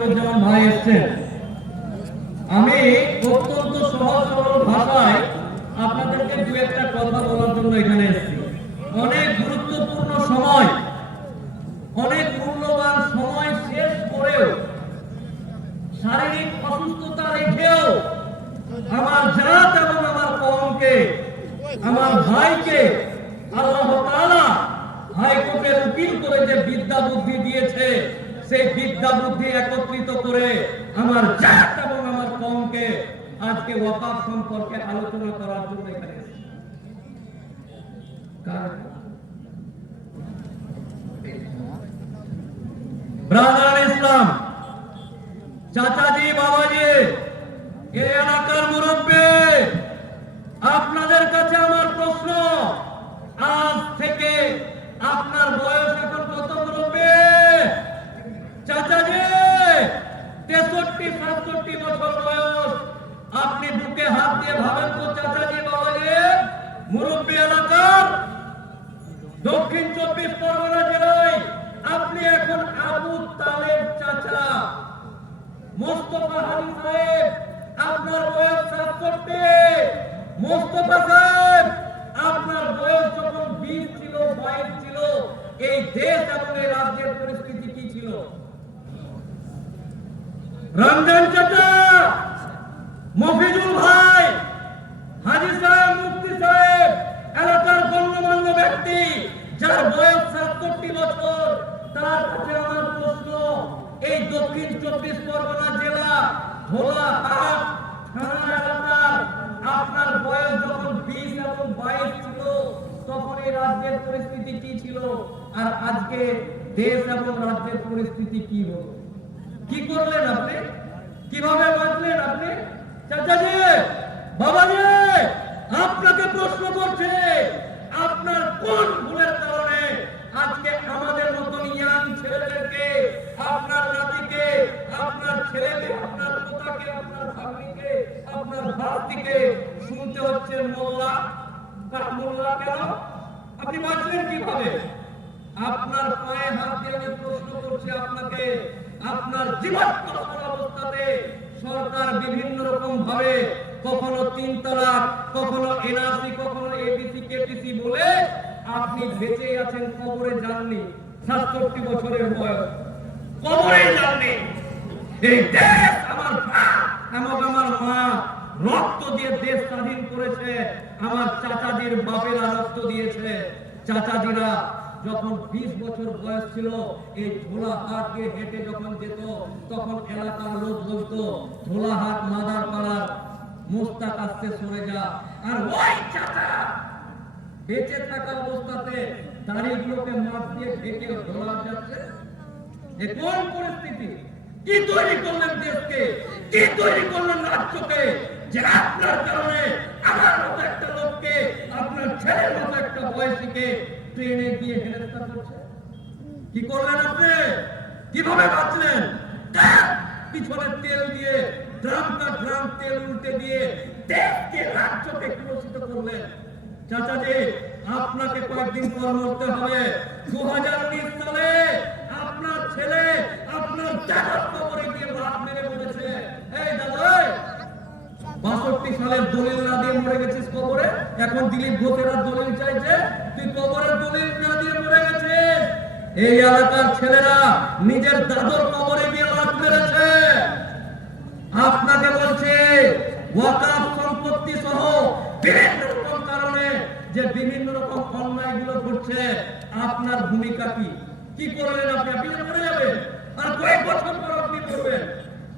আমিরুজ্জামান ভাই এসছেন আমি অত্যন্ত সহজ সরল ভাষায় আপনাদেরকে দু একটা কথা বলার জন্য এখানে এসেছি। অনেক গুরুত্বপূর্ণ সময়, অনেক মূল্যবান সময় শেষ করেও, শারীরিক অসুস্থতা রেখেও আমার জাত এবং আমার কমকে, আমার ভাইকে আল্লাহ তাআলা হাইকোর্টের উকিল করে যে বিদ্যা বুদ্ধি দিয়েছে সেই বিদ্যা বুদ্ধি একত্রিত করে আমার জাত এবং আমার কমকে আজকে ওয়াকাফ সম্পর্কে আলোচনা করার জন্য এখানে। ব্রাদার ইসলাম চাচাজি বাবাজি এই এলাকার মুরব্বী আপনাদের কাছে আমার প্রশ্ন আজ থেকে আপনার বয়স এখন কত মুরব্বী চাচাজি তেষট্টি সাতষট্টি বছর বয়স আপনি বুকে হাত দিয়ে ভাবেন তো চাচাজি বাবাজি মুরব্বী এলাকার দক্ষিণ চব্বিশ পরগনা জেলায় আপনি এখন আবু তালেব চাচা মোস্তফা হাজি সাহেব আপনার বয়স সাতষট্টি মোস্তফা আপনার বয়স যখন বিশ ছিল বাইশ ছিল, এই দেশ এবং রাজ্যের পরিস্থিতি কি ছিল? রঞ্জন চাচা মফিজুল ভাই হাজি সাহেব মুফতি সাহেব এলাকার গণ্যমান্য ব্যক্তি যার বয়স সাতষট্টি বছর তার কাছে আমার প্রশ্ন এই দক্ষিণ চব্বিশ পরগনা জেলা ভোলাহাট থানা এলাকার আপনার বয়স যখন বিশ এবং বাইশ ছিল তখন এই রাজ্যের পরিস্থিতি কি ছিল আর আজকে দেশ এবং রাজ্যের পরিস্থিতি কি হলো করলেন আপনি? কীভাবে বাঁচলেন আপনি? চাচাজি, বাবাজি, আপনাকে প্রশ্ন করছে, আপনার কোন ভুলের কারণে আজকে আমাদের মতন ইয়াং ছেলেদেরকে, আপনার নাতিকে, আপনার ছেলেকে, আপনার পোতাকে, আপনার ভাগ্নিকে আপনার ভাতিকে শুনতে হচ্ছে মোল্লা? মোল্লা কেন? আপনি বাঁচলেন কীভাবে? আপনার পায়ে হাত দিয়ে আমি প্রশ্ন করছি আপনাকে, আপনার জীবাত্ম অবস্থাতে সরকার বিভিন্ন রকম ভাবে কখনো তিন তালাক, কখনো এনআরসি, কখনো এবিসি কেটিসি বলে আপনি বেঁচে আছেন, কবরে যাননি, সাতষট্টি বছরের বয়স। কবরে যাননি। এই দেশ আমার এবং আমার মা রক্ত দিয়ে দেশ স্বাধীন করেছে, আমার চাচাজির বাপেরা রক্ত দিয়েছে, চাচাজিরা যখন বিশ বছর বয়স ছিল, এই ঝোলাহাট দিয়ে হেঁটে যখন যেত, তখন এলাকার লোক বলতো ঝোলাহাট মাদার পাড়ার মোস্তাক আসতে সরে যা। আর ওই চাচা বেঁচে থাকা অবস্থাতে দাড়িগুলোকে মাছ দিয়ে ঢেকে ধরা যাচ্ছে। এ কোন পরিস্থিতি? কি তৈরি করলেন দেশকে? কি তৈরি করলেন রাজ্যকে যে আপনার কারণে আমার মতো একটা লোককে আপনার ছেলের মতো একটা বয়সীকে ট্রেনে গিয়ে হেনস্থা করছে কি করলেন আপনি কীভাবে বাঁচলেন? পিছনে তেল দিয়ে ড্রামটা ড্রাম তেল উল্টে দিয়ে দেশকে, রাজ্যকে কুলসিত করলেন চাচাজি, আপনাকে কয়েকদিন পর মরতে হবে। দু হাজার উনিশ সালে আপনার ছেলে আপনার দাদার কবরে গিয়ে লাভ মেরে বলেছে এই দাদা, বাষট্টি সালের দলিল না দিয়ে মরে গেছিস কবরে? এখন দিলীপ দলিল চাইছে। তুই কবরের দলিল না দিয়ে মরে গেছিস। এই এলাকার ছেলেরা নিজের দাদর কবরে গিয়ে লাভ মেরেছে আপনাকে বলছে, ওয়াকাফ সম্পত্তি সহ বিভিন্ন রকম কারণে যে বিভিন্ন রকম অন্যায়গুলো ঘটছে, আপনার ভূমিকা কি? কি করলেন আপনি? আপনি মরে যাবেন। আর কয়েক বছর পর আপনি করবেন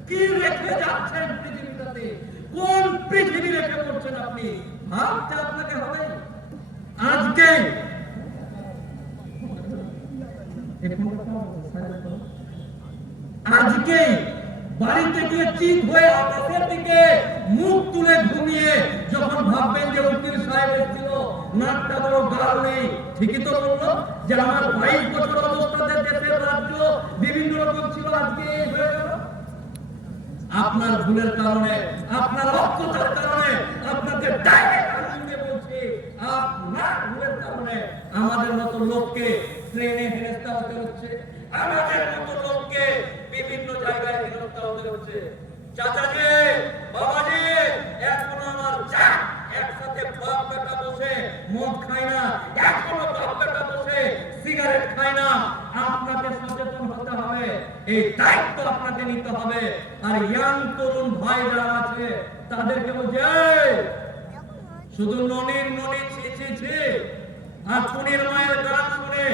কি রেখে যাচ্ছেন পৃথিবীটাতে? কোন পৃথিবী রেখে করছেন আপনি? ভাবতে আপনাকে হবে? আজকে আজকে বাড়িতে গিয়ে চিত হয়ে আকাশের দিকে মুখ তুলে ঘুমিয়ে যখন ভাববেন যে উকিল সাহেব এসেছিল গাল নেই। ঠিকই তো বলল যে আমার বাইশ বছর অবস্থাতে দেশের রাজ্য, বিভিন্ন রকম ছিল, আজকে আপনার ভুলের কারণে, আপনার অক্ষতার কারণে, আপনাকে আপনার ভুলের কারণে আমাদের মতো লোককে ট্রেনে হেনস্থা হতে হচ্ছে। আমাদের মতো লোককে বিভিন্ন জায়গায় হেনস্থা হতে হচ্ছে। চাচাজি বাবাজি, এখনও আমার চা একসাথে বাপ বেটা বসে মদ খায় না। এখনও বাপ বেটা বসে সিগারেট খায় না। আপনাকে সচেতন হতে হবে। এই দায়িত্ব আপনাকে নিতে হবে। আর ইয়াং তরুণ ভাই যারা আছে, তাদেরকে বলছে শুধু ননির ননি ছি ছি ছি। আর টুনির মায়ের গান শুনে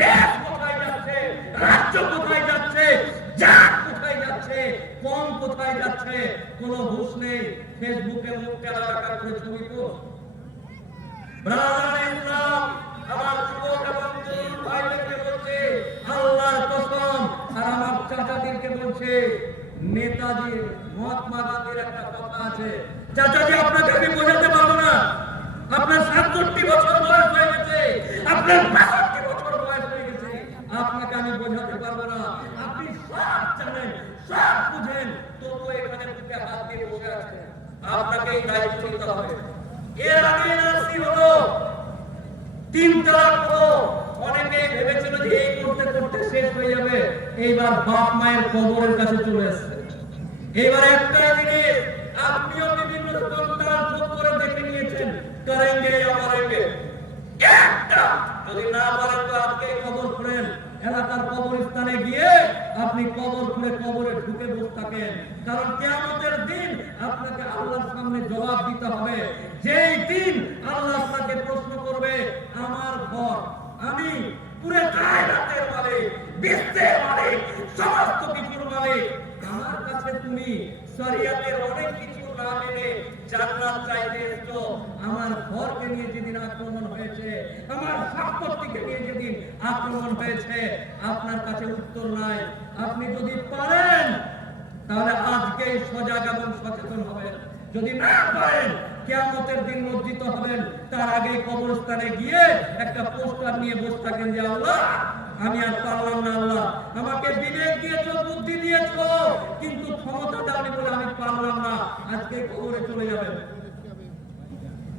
দেশ কোথায় যাচ্ছে? রাজ্য কোথায় যাচ্ছে? নেতাজি মহাত্মা গান্ধীর একটা কথা আছে। চাচাজি, আপনাকে আমি বোঝাতে পারব না। আপনার সাতষট্টি বয়স হয়ে গেছে। আপনার বছর বয়স হয়ে গেছে। আপনাকে আমি বোঝাতে পারব না। সব বুঝেন তবু এখানে বুকে হাত দিয়ে বসে আছেন। আপনাকে এই দায়িত্ব নিতে হবে। এর আগে এনআরসি হলো, তিন হলো। অনেকে ভেবেছিল যে এই করতে করতে শেষ হয়ে যাবে। এইবার বাপ মায়ের কবরের কাছে চলে এসেছে এবার একটাই জিনিস, আপনিও বিভিন্ন সন্তান চোখ করে দেখে নিয়েছেন, করেঙ্গে या একটা! যদি না পারেন তো আজকে কবর খুঁড়েন এলাকার কবরস্থানে গিয়ে আপনি কবর খুলে কবরে ঢুকে বসে থাকেন। কারণ কেয়ামতের দিন আপনাকে আল্লাহর সামনে জবাব দিতে হবে। যেই দিন আল্লাহ আপনাকে প্রশ্ন করবে, আমার ঘর, আমি পুরো কায়নাতের মালিক বিশ্বের মালিক সমস্ত কিছুর মালিক আমার কাছে তুমি শরিয়াতের অনেক কিছু না মেনে জান্নাত চাইতে এসছো আমার ঘরকে নিয়ে যেদিন আক্রমণ হয়েছে আমার সম্পত্তিকে নিয়ে যেদিন আক্রমণ হয়েছে আপনার কাছে উত্তর নাই আপনি যদি পারেন তাহলে আজকেই সজাগ এবং সচেতন হবেন যদি না পারেন, কিয়ামতের দিন লজ্জিত হবেন। তার আগে কবরস্থানে গিয়ে একটা পোস্টার নিয়ে বসে থাকেন যে, আল্লাহ, আমি আর পারলাম না, আল্লাহ। আমাকে বিবেক দিয়েছ, বুদ্ধি দিয়েছ, কিন্তু ক্ষমতা দাওনি বলে আমি পারলাম না। আজকে কবরে চলে যাবেন।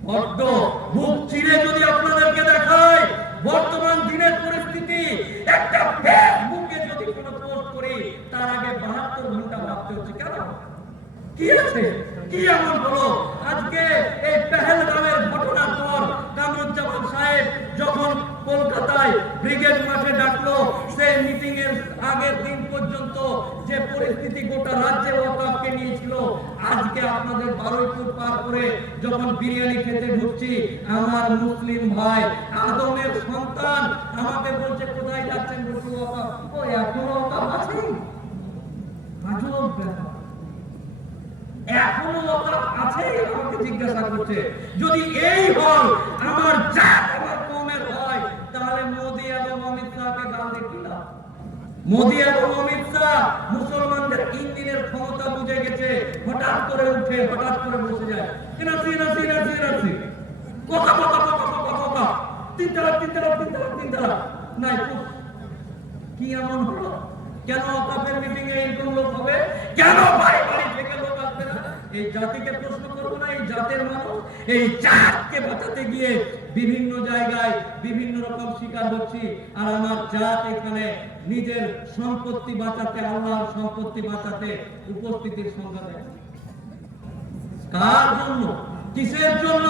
বড্ড বুক চিরে যদি আপনাদেরকে দেখায় বর্তমান দিনের পরিস্থিতি, একটা ফেসবুকে যদি কোনো পোস্ট করি, তার আগে বাহাত্তর ঘণ্টা ভাবতে হচ্ছে, কেন? কি আছে? কি এমন হলো? আজকে এই পেহেলগামের ঘটনার পর কামরুজ্জামান সাহেব যখন কলকাতায় ব্রিগেড মাঠে ডাকলো, সেই মিটিং এর আগের দিন পর্যন্ত যে পরিস্থিতি গোটা রাজ্যে ওয়াকাফকে নিয়েছিল, আজকে আপনাদের বারুইপুর পার করে যখন বিরিয়ানি খেতে ঢুকছি, আমার মুসলিম ভাই আদমের সন্তান আমাকে বলছে, কোথায় যাচ্ছেন বলছি ওয়াকাফ ও এখনও ওয়াকাফ আছে আজব ব্যাপার এখনও ওটা আছে আমাকে জিজ্ঞাসা করছে, যদি এই হয় আমার জাত আমার কমের হয়, তাহলে মোদি এবং অমিত শাহকে গাল দেখি না মোদি এবং অমিত শাহ মুসলমানদের ইঞ্জিনের ক্ষমতা বুঝে গেছে, হঠাৎ করে উঠে, হঠাৎ করে বসে যায়। কথা কথা কথা কথা কথা তিন তালাক তিন তালাক তিন তালাক তিন তালাক নাই কি এমন হলো? কেন অকাপের মিটিং এ এরকম লোক হবে? কেন বাড়ি বাড়ি থেকে লোক আসবে না? এই জাতিকে প্রশ্ন করব জাতের মানুষ, এই জাতকে বাঁচাতে গিয়ে বিভিন্ন জায়গায় বিভিন্ন রকম শিকার হচ্ছি। আর আমার জাত এখানে নিজের সম্পত্তি বাঁচাতে, আল্লাহর সম্পত্তি বাঁচাতে উপস্থিতির সংখ্যা দেয়। কার জন্য? কিসের জন্য?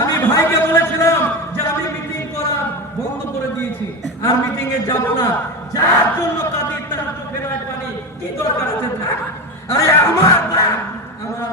আমি ভাইকে বলেছিলাম যে আমি মিটিং করা বন্ধ করে দিয়েছি। আর মিটিং এ যাব না। যার জন্য কাঁদির তার চোখের পানি কি দরকার আছে আরে আমার আমার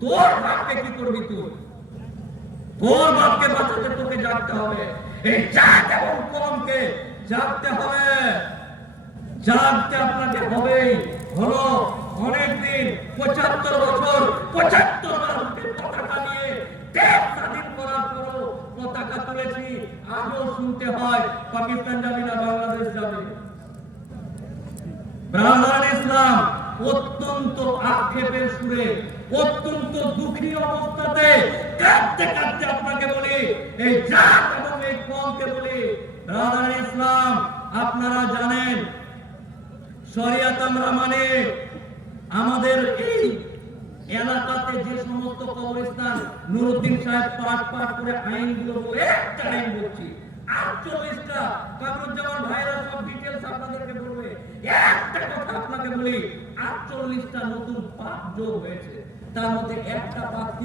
তোর বাপকে কি করবি তুই? তোর বাপকে বাঁচাতে তোকে জাগতে হবে। এই জাত এবং কমকে জাগতে হবে। জানতে আপনাকে হবেই। হলো অনেকদিন, পঁচাত্তর বছর, পঁচাত্তর পতাকা নিয়ে দেশ স্বাধীন করার পরও পতাকা তুলেছি। আজও শুনতে হয় পাকিস্তান যাবি না বাংলাদেশ যাবে ব্রাহ্মণ ইসলাম অত্যন্ত আক্ষেপের সুরে অত্যন্ত দুঃখী অবস্থাতে কাঁদতে কাঁদতে আপনাকে বলি, এই জাত এবং এই কমকে বলি রাধার ইসলাম, আপনারা জানেন, শরিয়াত আমরা মানে আমাদের এই এলাকাতে যে সমস্ত কবরস্থান, নুরুদ্দিন সাহেব পাঠ পাঠ করে আইনগুলো বলে একটা আইন বলছি। আটচল্লিশটা কামরুজ্জামান ভাইরা সব ডিটেলস আপনাদেরকে বলবে। একটা কথা আপনাকে বলি, আটচল্লিশটা নতুন পাঠ যোগ হয়েছে। তার মধ্যে একটা পাঠ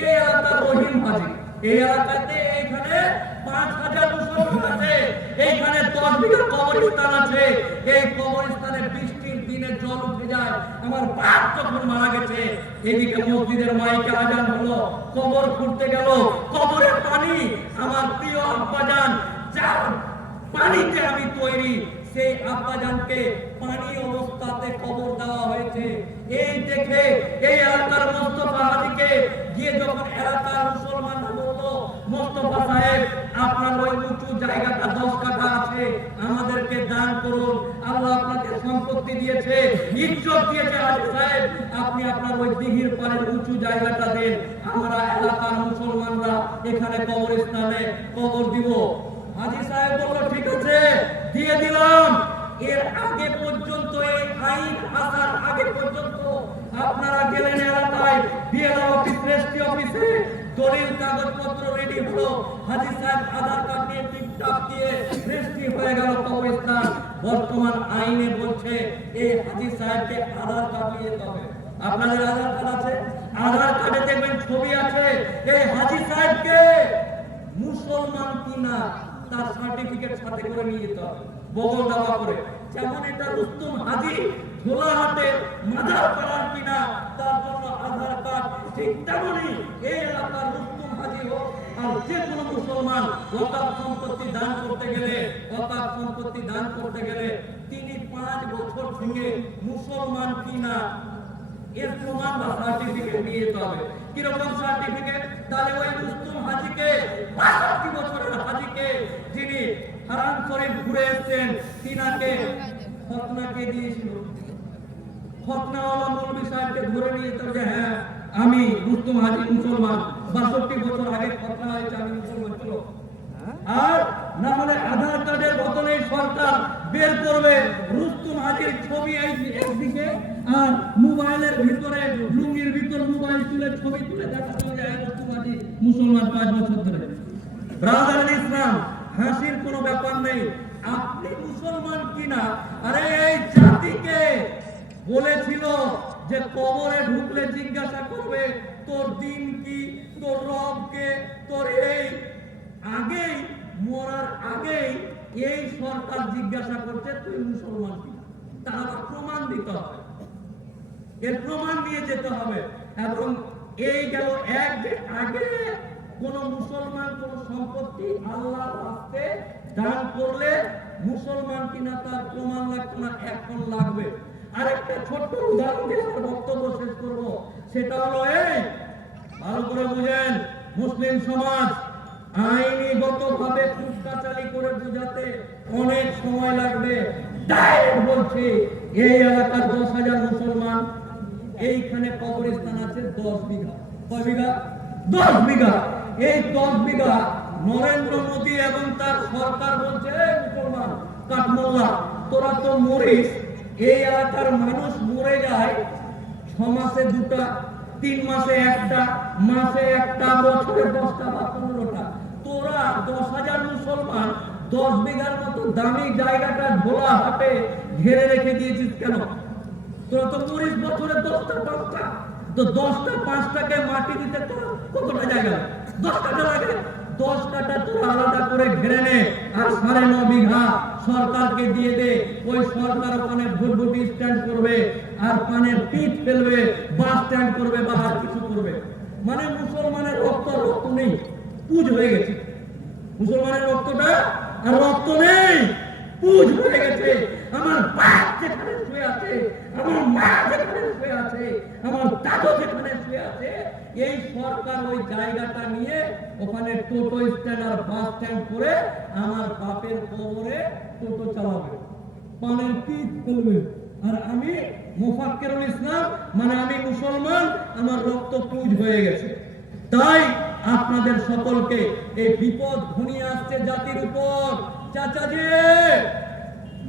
এই এলাকার রহিম হাজি এই এলাকাতে এখানে পাঁচ হাজার মুসলমান আছে। এইখানে দশ বিঘা কবরস্থান আছে। এই কবরস্থানে বৃষ্টির দিনে জল উঠে যায়। আমার বাপ যখন মারা গেছে, এদিকে মসজিদের মাইকে আজান হলো। কবর খুঁড়তে গেল। কবরের পানি, আমার প্রিয় আব্বাজান, যার পানিতে আমি তৈরি। সেই আব্বাজানকে পানি অবস্থাতে কবর দেওয়া হয়েছে। এই দেখে এই এলাকার মোস্তফা হাজিকে গিয়ে যখন এলাকার মুসলমানরা বলল মোস্তফা সাহেব, আপনার ওই উঁচু জায়গাটা দশ আছে, আমাদেরকে দান করুন। আল্লাহ আপনাকে সম্পত্তি দিয়েছে, ইজ্জত দিয়েছে সাহেব। আপনি আপনার ওই দিঘির পাড়ের উঁচু জায়গাটা দেন। আমরা এলাকার মুসলমানরা এখানে কবরস্থানে কবর দিব। হাজি সাহেব বলল, ঠিক আছে দিয়ে দিলাম। এর আগে পর্যন্ত, এই আইন আসার আগে পর্যন্ত আপনারা গেলেন এলাকায়। বিএলআর অফিস, রেজিস্ট্রি অফিসে। দলিল, কাগজপত্র রেডি হলো। হাজি সাহেব আধার কার্ড নিয়ে টিপটাপ দিয়ে রেজিস্ট্রি হয়ে গেল কবরস্থান। বর্তমান আইনে বলছে এই হাজি সাহেবকে আধার কার্ড নিয়ে যেতে আপনাদের আধার কার্ড আছে? আধার কার্ডে দেখবেন ছবি আছে। এই হাজি সাহেবকে মুসলমান কিনা তার সার্টিফিকেট সাথে করে নিয়ে যেতে হবে। বগল দাবা করে। যেমন এটা রুস্তুম হাজি ধোলাহাটে মাজার পাড়ার কিনা, তার জন্য আধার কার্ড, ঠিক তেমনই এই এলাকার রুস্তুম হাজি হোক আর যে কোনো মুসলমান ওকাব সম্পত্তি দান করতে গেলে ওকাব সম্পত্তি দান করতে গেলে তিনি পাঁচ বছর থেকে মুসলমান কিনা, এর প্রমাণ বা সার্টিফিকেট নিয়ে যেতে হবে। কীরকম সার্টিফিকেট তাহলে ওই রুস্তুম হাজিকে, বাষট্টি বছরের হাজিকে যিনি হারাম শরীফ ঘুরে এসেছেন, তিনাকে দিয়েছিল মৌলবী সাহেবকে ধরে নিয়ে যে হ্যাঁ আমি রুস্তুম হাজি মুসলমান, বাষট্টি বছর আগে হয়েছে, আমি মুসলমান ছিল। আর না হলে আধার কার্ডের বদলে সরকার বের করবে রুস্তুম হাজির ছবি একদিকে আর মোবাইলের ভিতরে লুঙ্গির ভিতর মোবাইল তুলে ছবি তুলে দেখা হাজি মুসলমান পাঁচ বছর ধরে। ব্রাদার ইসলাম, হাসির কোনো ব্যাপার নেই। আপনি মুসলমান কিনা? আরে এই জাতিকে বলেছিল যে কবরে ঢুকলে জিজ্ঞাসা করবে, তোর দিন কি? তোর রব কে? তোর এই? আগেই, মরার আগেই এই সরকার জিজ্ঞাসা করছে, তুই মুসলমান কিনা? তার প্রমাণ দিতে হবে। এর প্রমাণ নিয়ে যেতে হবে। এবং এই গেল এক আগে কোন মুসলমান কোন সম্পত্তি আল্লাহর রাস্তে দান করলে মুসলমান কিনা তার প্রমাণ না, এখন লাগবে। ছোট্ট উদাহরণ দিয়ে আমার বক্তব্য শেষ সেটা হলো এই, ভালো করে বুঝেন, মুসলিম সমাজ আইনিগত ভাবে কুটকাচালি করে বোঝাতে অনেক সময় লাগবে। ডাইরেক্ট বলছি, এই এলাকার দশ হাজার মুসলমান এইখানে কবরস্থান আছে দশ বিঘা। কয় বিঘা? দশ বিঘা। এই দশ বিঘা নরেন্দ্র মোদী এবং তার সরকার বলছে, "এই মুসলমান, কাঠমোল্লা, তোরা তো মরিস। এই এলাকার মানুষ মরে যায় ছ মাসে দুটা তিন মাসে একটা মাসে একটা, বছরে দশটা বা পনেরোটা। তোরা দশ হাজার মুসলমান, দশ বিঘার মতো দামি জায়গাটা ভোলা হাটে ঘেরে রেখে দিয়েছিস কেন? তোরা তো বছরে দশটা পাঁচটা, তো দশটা পাঁচটাকে মাটি দিতে কতটা জায়গা? লাগে? আর ফেলবে স্ট্যান্ড করবে বা আর কিছু করবে। মানে মুসলমানের রক্ত রক্ত নেই, পুজ হয়ে গেছে। মুসলমানের রক্তটা আর রক্ত নেই, পুজ হয়ে গেছে। আমার বাপ এই সরকার ওই জায়গাটা নিয়ে ওখানে টোটো স্ট্যান্ড আর বাস স্ট্যান্ড করে আমার বাপের কবরে টোটো চালাবে। পানের পিঠ আর আমি ইসলাম মানে আমি মুসলমান, আমার রক্ত পুজ হয়ে গেছে। তাই আপনাদের সকলকে এই বিপদ ঘনিয়ে আসছে জাতির উপর। চাচাজি!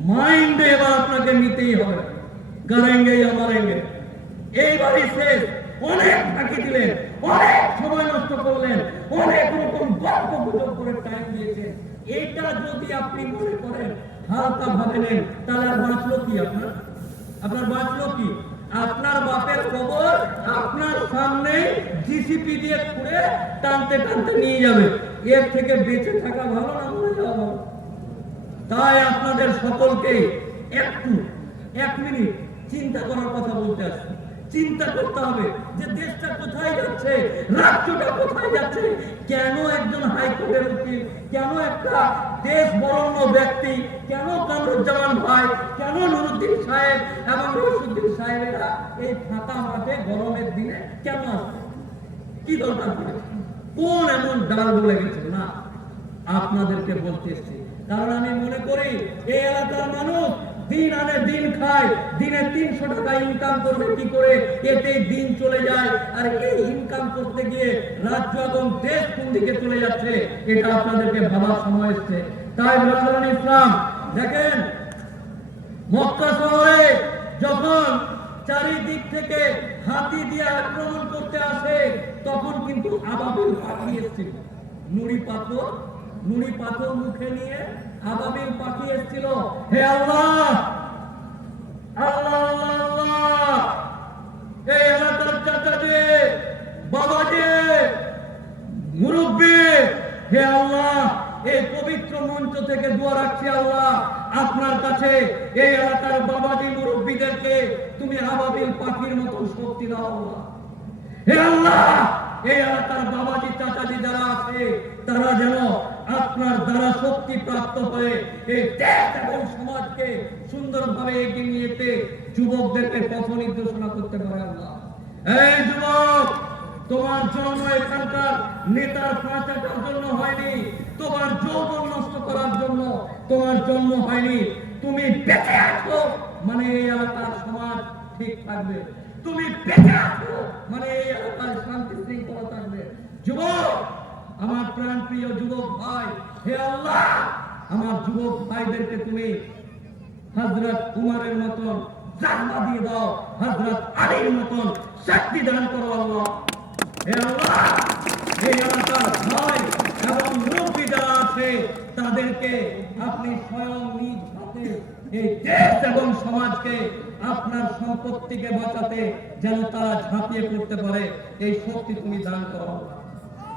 মাইন্ডে এবার আপনাকে নিতেই হবে। করেঙ্গে या মারেঙ্গে এইবারই শেষ। অনেক ফাঁকি দিলেন, অনেক সময় নষ্ট করলেন, অনেক রকম গল্প গুজব করে টাইম দিয়েছেন। এটা যদি আপনি মনে করেন, হালকা ভাবে নেন, তাহলে আর বাঁচলো কি আপনার? আপনার বাঁচলো কি? আপনার বাপের খবর আপনার সামনে জিসিপি দিয়ে খুঁড়ে টানতে টানতে নিয়ে যাবে। এর থেকে বেঁচে থাকা ভালো না মরে যাওয়া ভালো? তাই আপনাদের সকলকে একটু, এক মিনিট চিন্তা করার কথা বলতে আসছি। চিন্তা করতে হবে যে দেশটা কোথায় যাচ্ছে রাজ্যটা কোথায় যাচ্ছে, কেন একজন হাইকোর্টের উকিল, কেন একটা দেশ বরণ্য ব্যক্তি, কেন কামরুজ্জামান ভাই, কেন নুরুদ্দিন সাহেব এবং রশিদ্দিন সাহেবেরা এই ফাঁকা মাঠে গরমের দিনে কেন আসছে কি দরকার পড়েছে? কোন এমন ডাল বলে গেছে? না, আপনাদেরকে বলতে এসেছি কারণ আমি মনে করি এই এলাকার মানুষ দিন আনে দিন খায়, দিনে তিনশো টাকা ইনকাম করবে, কি করে? এতেই দিন চলে যায়। আর এই ইনকাম করতে গিয়ে রাজ্য এবং দেশ কোন দিকে চলে যাচ্ছে, এটা আপনাদেরকে ভাবার সময় এসছে। তাই ব্রাদারান ইসলাম, দেখেন, মক্কা শহরে যখন চারিদিক থেকে হাতি দিয়ে আক্রমণ করতে আসে, তখন কিন্তু আবাবিল পাখি এসেছিল। নুড়ি পাথর নুড়ি পাথর মুখে নিয়ে আবাবিল পাখি এসেছিল। হে আল্লাহ! আল্লাহ আল্লাহ এই এলাকার চাচাজি, বাবাজি, মুরব্বী! হে আল্লাহ! এই পবিত্র মঞ্চ থেকে দোয়া রাখছি আল্লাহ। আপনার কাছে এই এলাকার বাবাজি, মুরব্বীদেরকে তুমি আবাবিল পাখির মতন শক্তি দাও আল্লাহ। হে আল্লাহ! এই এলাকার বাবাজি, চাচাজি যারা আছে, তারা যেন আপনার দ্বারা শক্তি প্রাপ্ত হয়ে এই দেশ এবং সমাজকে সুন্দরভাবে এগিয়ে নিয়ে যেতে যুবকদেরকে পথ নির্দেশনা করতে পারে আল্লাহ। এই যুবক, তোমার জন্ম এখানকার নেতার পাঁচাটার জন্য হয়নি, তোমার যৌবন নষ্ট করার জন্য তোমার জন্ম হয়নি। তুমি বেঁচে আছো মানে এই এলাকার সমাজ ঠিক থাকবে। তুমি বেঁচে আছো মানে এই এলাকার শান্তি শৃঙ্খলা থাকবে। যুবক আমার প্রাণ প্রিয় যুবক ভাই, হে আল্লাহ! আমার যুবক ভাইদেরকে তুমি হযরত উমরের মতন জান্নাত দিয়ে দাও, হযরত আলীর মতন শক্তি দান করো আল্লাহ। হে আল্লাহ! এই এলাকার ভাই এবং মুরব্বী যারা আছে, তাদেরকে আপনি স্বয়ং নিজ হাতে এই দেশ এবং সমাজকে আপনার সম্পত্তিকে বাঁচাতে যেন তারা ঝাঁপিয়ে পড়তে পারে, এই শক্তি তুমি দান করো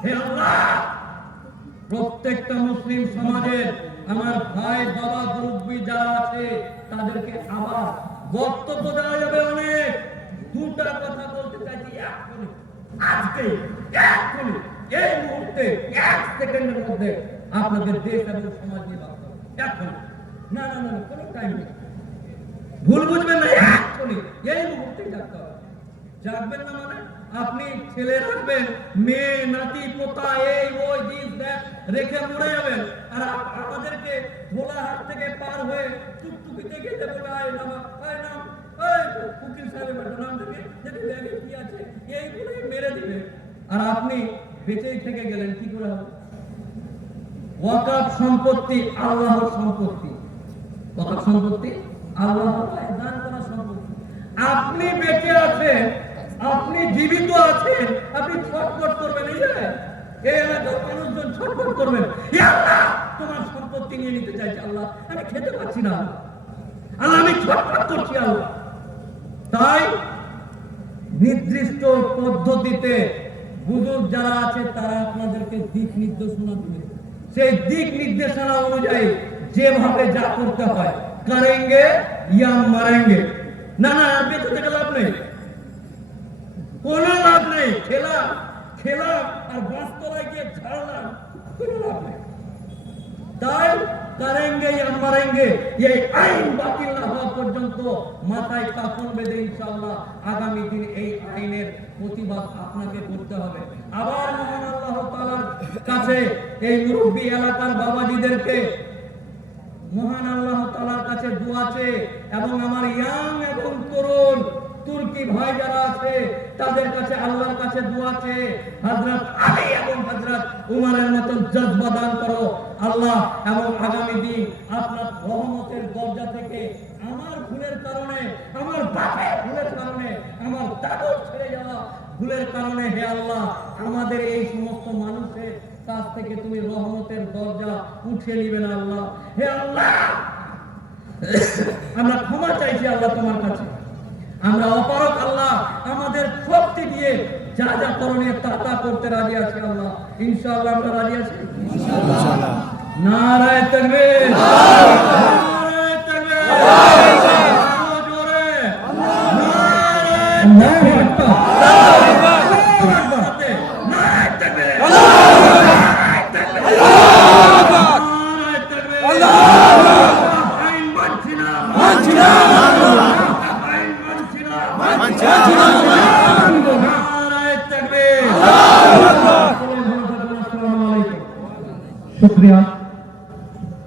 হে আল্লাহ, প্রত্যেকটা মুসলিম সমাজের আমার ভাই, বাবা, মুরব্বী যারা আছে, তাদেরকে আবার বক্তব্য দেওয়া যাবে অনেক। দুটা কথা বলতে চাইছি আজকে এই মুহূর্তে এক সেকেন্ডের মধ্যে আপনাদের দেশ এবং সমাজ নিয়ে ভাবতে। না না না, কোনো টাইম নেই। ভুল বুঝবেন না এক্ষুনি এই মুহূর্তে ডাকতে হবে না মানে? আপনি ছেলে রাখবেন, মেয়ে, নাতি, পোতা, এই, ওই দিস দেখ রেখে মরে যাবেন। আর আমাদেরকে ভোলাহাট থেকে পার হয়ে টুকটুকিতে গেতে বলে, আয় নামা, আয় নাম উকিল সাহেবের নাম থেকে দেখি ব্যাগে কি আছে? এই বলে মেরে দিবে। আর আপনি বেঁচেই থেকে গেলেন, কি করে হবে? ওয়াকাফ সম্পত্তি, আল্লাহর সম্পত্তি। ওয়াকাফ সম্পত্তি? আল্লাহর দান করা সম্পত্তি। আপনি বেঁচে আছেন আপনি জীবিত আছেন। আপনি ছটফট করবেন, এই যে? এই এলাকার মানুষজন ছটফট করবেন। তোমার সম্পত্তি নিয়ে নিতে আল্লাহ। আমি খেতে পাচ্ছি না। আল্লাহ, আমি ছটফট করছি আল্লাহ। তাই নির্দিষ্ট পদ্ধতিতে বুজুর্গ যারা আছে, তারা আপনাদেরকে দিক নির্দেশনা দিবে। সেই দিক নির্দেশনা অনুযায়ী যেভাবে যা করতে হয়, করেঙ্গে ইয়া মারেঙ্গে। না না বেঁচে থেকে লাভ নেই। কোনো লাভ নেই। খেলা খেলা আর বাস্তলায় গিয়ে ছাড়লাম কোনো লাভ নেই। তাই করেঙ্গে ইয়া মারেঙ্গে এই আইন বাতিল না হওয়া পর্যন্ত মাথায় কাফন বেঁধে ইনশাআল্লাহ আগামী দিন এই আইনের প্রতিবাদ আপনাকে করতে হবে। আবার মহান আল্লাহ তাআলার কাছে এই মুরব্বী এলাকার বাবাজিদেরকে মহান আল্লাহ তাআলার কাছে দোয়া চেয়ে এবং আমার ইয়াং এবং তরুণ তুর্কি ভাই যারা আছে, তাদের কাছে আল্লাহর কাছে দোয়া চেয়ে হযরত আলী এবং হযরত উমরের মতো জজবা দান করো। আল্লাহ, এবং আগামী দিন আপনার রহমতের দরজা থেকে আমার ভুলের কারণে, আমার বাপের ভুলের কারণে, আমার দাদুর ছেড়ে যাওয়া ভুলের কারণে হে আল্লাহ, আমাদের এই সমস্ত মানুষের কাছ থেকে তুমি রহমতের দরজা উঠিয়ে নিবেন আল্লাহ। হে আল্লাহ! আমরা ক্ষমা চাইছি আল্লাহ তোমার কাছে। আমরা অপারক আল্লাহ আমাদের শক্তি দিয়ে যা যা করণীয় তা তা করতে রাজি আছি আল্লাহ। ইনশাআল্লাহ আমরা রাজি আছি? নারায় তাকবীর নারায় জোরে। নারায়